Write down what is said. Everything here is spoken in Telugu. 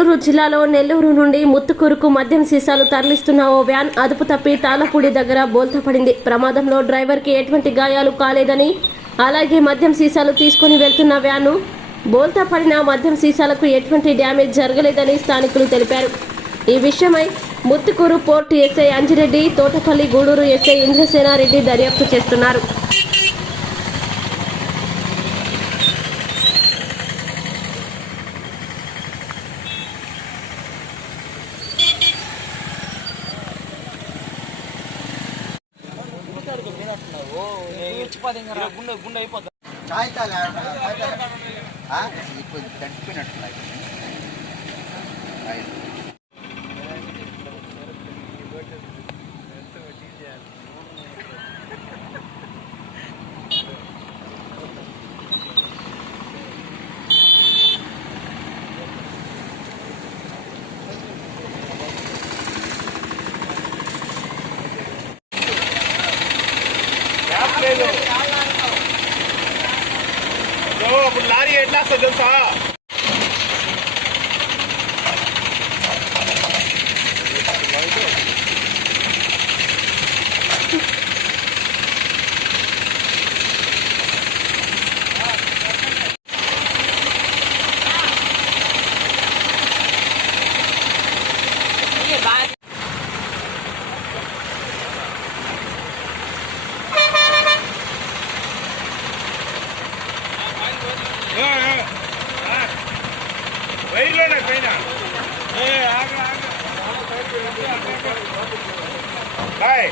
నెల్లూరు జిల్లాలో నెల్లూరు నుండి ముత్తుకూరుకు మద్యం సీసాలు తరలిస్తున్న ఓ వ్యాన్ అదుపు తప్పి తాళపూడి దగ్గర బోల్తా పడింది. ప్రమాదంలో డ్రైవర్కి ఎటువంటి గాయాలు కాలేదని, అలాగే మద్యం సీసాలు తీసుకుని వెళ్తున్న వ్యాను బోల్తా పడిన మద్యం సీసాలకు ఎటువంటి డ్యామేజ్ జరగలేదని స్థానికులు తెలిపారు. ఈ విషయమై Muthukur port SI Anjireddy, Thotapalli Gudur SI Indrasenareddy దర్యాప్తు చేస్తున్నారు. చాయ్ ఇప్పుడు తడిపినట్టున్నాయి. ఇప్పుడు లారీ ఎట్లా వస్తుంది తెలుసా? వైర్లోనే పైన బాయ్